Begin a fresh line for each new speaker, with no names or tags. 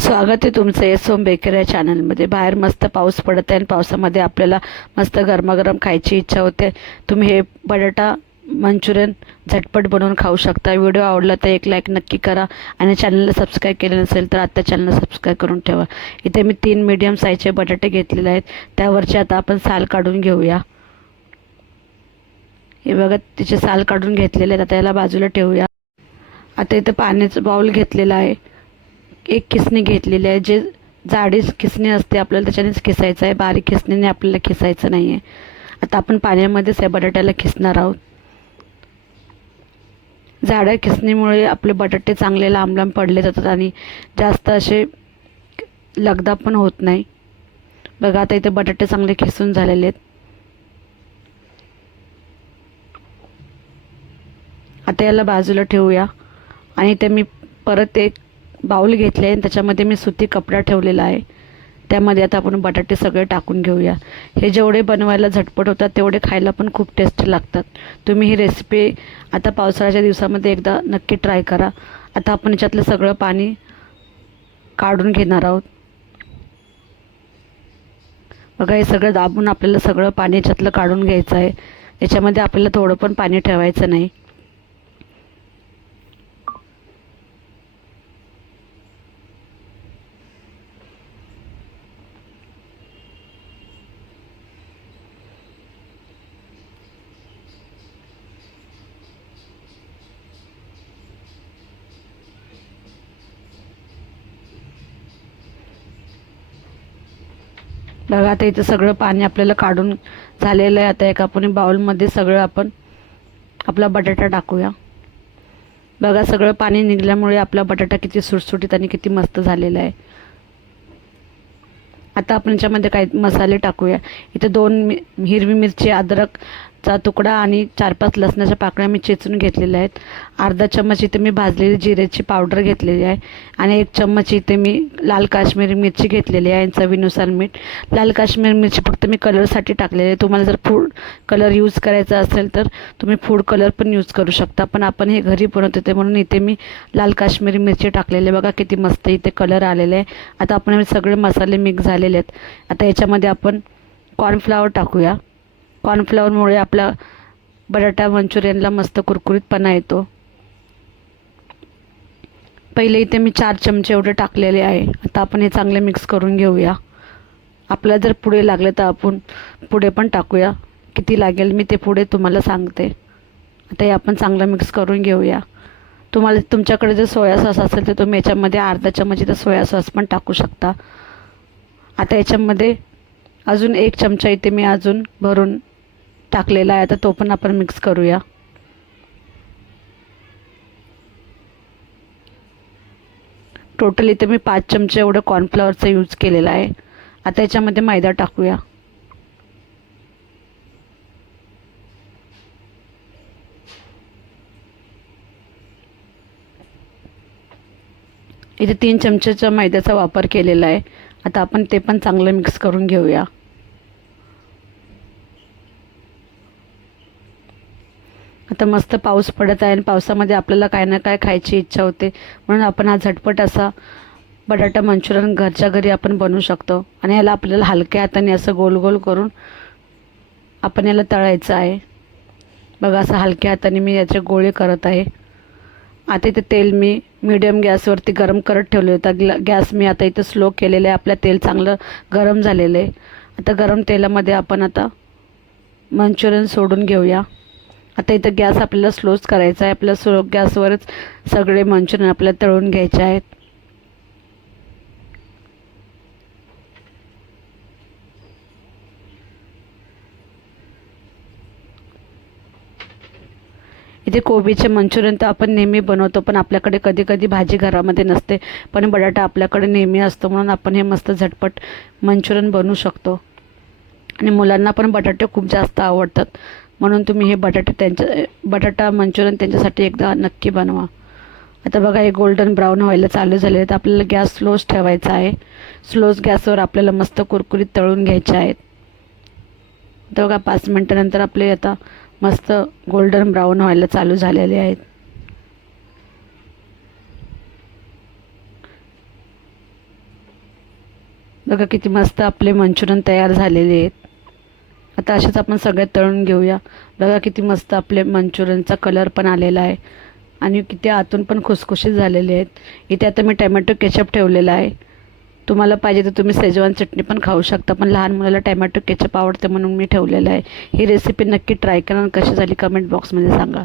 स्वागत आहे तुमचं एस होम बेकर या चॅनलमध्ये बाहेर मस्त पाऊस पडत आहे आणि पावसामध्ये आपल्याला मस्त गरमागरम खायची इच्छा होते. तुम्ही हे बटाटा मंचुरियन झटपट बनवून खाऊ शकता. व्हिडिओ आवडला तर एक लाईक नक्की करा. आणि चॅनलला सबस्क्राईब केलं नसेल तर आत्ता चॅनलला सबस्क्राईब करून ठेवा. इथे मी तीन मीडियम साईजचे बटाटे घेतलेले आहेत. त्यावरचे आता आपण साल काढून घेऊया. हे बघा तिचे साल काढून घेतलेले आहेत. आता याला बाजूला ठेवूया. आता इथं पाण्याचं बाऊल घेतलेलं आहे. एक खिसणी घेतलेली आहे. जे जाडी खिसणी असते आपल्याला त्याच्यानेच खिसायचं आहे. बारीक खिसणीने आपल्याला खिसायचं नाही आहे आता आपण पाण्यामध्येच या बटाट्याला खिसणार आहोत. जाड्या खिसणीमुळे आपले बटाटे चांगले लांब लांब पडले जातात आणि जास्त असे लगदा पण होत नाही. बघा आता इथे बटाटे चांगले खिसून झालेले आहेत. आता याला बाजूला ठेवूया. आणि ते मी परत एक बाऊल घेतले आणि त्याच्यामध्ये मी सुती कपडा ठेवलेला आहे. त्यामध्ये आता आपण बटाटे सगळे टाकून घेऊया. हे जेवढे बनवायला झटपट होतात तेवढे खायला पण खूप टेस्टी लागतात. तुम्ही ही रेसिपी आता पावसाळ्याच्या दिवसामध्ये एकदा नक्की ट्राय करा. आता आपण याच्यातलं सगळं पाणी काढून घेणार आहोत. बघा हे सगळं दाबून आपल्याला सगळं पाणी याच्यातलं काढून घ्यायचं आहे. याच्यामध्ये आपल्याला थोडं पण पाणी ठेवायचं नाही. बघा आता इथं सगळं पाणी आपल्याला काढून झालेलं आहे. आता एका आपण बाउलमध्ये सगळं आपण आपला बटाटा टाकूया. बघा सगळं पाणी निघल्यामुळे आपला बटाटा किती सुटसुटीत आणि किती मस्त झालेला आहे. आता आपण याच्यामध्ये काही मसाले टाकूया. इथं दोन मि हिरवी मिरची अद्रक चा तुकडा आणि चार पाच लसणाच्या पाकळ्या मी चेचून घेतलेल्या आहेत. अर्धा चम्मच इथे मी भाजलेली जिऱ्याची पावडर घेतलेली आहे आणि एक चम्मच इथे मी लाल काश्मीरी मिरची घेतलेली आहे चवीनुसार मीठ. लाल काश्मीरी मिरची फक्त मी कलरसाठी टाकलेली आहे. तुम्हाला जर फूड कलर यूज करायचा असेल तर तुम्ही फूड कलर पण यूज करू शकता. पण आपण हे घरी बनवत होते म्हणून इथे मी लाल काश्मीरी मिरची टाकलेली आहे. बघा किती मस्त इथे कलर आलेले आहे. आता आपण सगळे मसाले मिक्स झालेले आहेत. आता याच्यामध्ये आपण कॉर्नफ्लावर टाकूया. कॉर्नफ्लावरमुळे आपला बटाटा मंचुरियनला मस्त कुरकुरीतपणा येतो. पहिले इथे मी चार चमचे एवढे टाकलेले आहे. आता आपण हे चांगले मिक्स करून घेऊया. आपल्याला जर पुढे लागले तर आपण पुढे पण टाकूया. किती लागेल मी ते पुढे तुम्हाला सांगते. आता हे आपण चांगलं मिक्स करून घेऊया. तुम्हाला तुमच्याकडे जर सोया सॉस असेल तर तुम्ही याच्यामध्ये अर्धा चमच इथं सोया सॉस पण टाकू शकता. आता याच्यामध्ये अजून एक चमचा इथे मी अजून भरून टाकलेला आहे. आता तो पण आपण मिक्स करूया. टोटल इथे मी पाच चमचे एवढं कॉर्नफ्लॉवरचा यूज केलेला आहे. आता याच्यामध्ये मैदा टाकूया. इथे तीन चमच्याचा मैद्याचा वापर केलेला आहे. आता आपण ते पण चांगलं मिक्स करून घेऊया. आता मस्त पाऊस पडत आहे आणि पावसामध्ये आपल्याला काय ना काय खायची इच्छा होते. म्हणून आपण हा झटपट असा बटाटा मंचुरियन घरच्या घरी आपण बनवू शकतो. आणि याला आपल्याला हलक्या हाताने असं गोल गोल करून आपण याला तळायचं आहे. बघा असं हलक्या हाताने मी याचे गोळे करत आहे. आता इथे तेल मी मीडियम गॅसवरती गरम करत ठेवले होता. ग्ला गॅस मी आता इथं स्लो केलेलं आहे. आपलं तेल चांगलं गरम झालेलं आहे. आता गरम तेलामध्ये आपण आता मंचुरियन सोडून घेऊया. आता इथं गॅस आपल्याला स्लोच करायचा आहे. आपल्या स्लो गॅसवरच सगळे मंचुरियन आपल्याला तळून घ्यायचे आहेत. इथे कोबीचे मंचुरियन तर आपण नेहमी बनवतो पण आपल्याकडे कधी कधी भाजी घरामध्ये नसते पण बटाटा आपल्याकडे नेहमी असतो म्हणून आपण हे मस्त झटपट मंचुरियन बनवू शकतो. आणि मुलांना पण बटाटे खूप जास्त आवडतात. म्हणून तुम्ही हे बटाटे त्यांच्या बटाटा मंचुरियन त्यांच्यासाठी एकदा नक्की बनवा. आता बघा हे गोल्डन ब्राऊन व्हायला चालू झाले तर आपल्याला गॅस स्लोच ठेवायचा आहे. स्लोच गॅसवर आपल्याला मस्त कुरकुरीत तळून घ्यायचे आहेत. तर बघा पाच मिनटानंतर आपले आता मस्त गोल्डन ब्राऊन व्हायला चालू झालेले आहेत. बघा किती मस्त आपले मंचुरियन तयार झालेले आहेत. आता असेच आपण सगळे तळून घेऊया. बघा किती मस्त आपले मंचुरियनचा कलर पण आलेला आहे. आणि किती आतून पण खुसखुशीत झालेले आहेत. इथे आता मी टॅमॅटो केचप ठेवलेला आहे. तुम्हाला पाहिजे तर तुम्ही सेजवान चटणी पण खाऊ शकता पण लहान मुलाला टॅमॅटो केचप आवडते म्हणून मी ठेवलेलं आहे. ही रेसिपी नक्की ट्राय करा आणि कशी झाली कमेंट बॉक्समध्ये सांगा.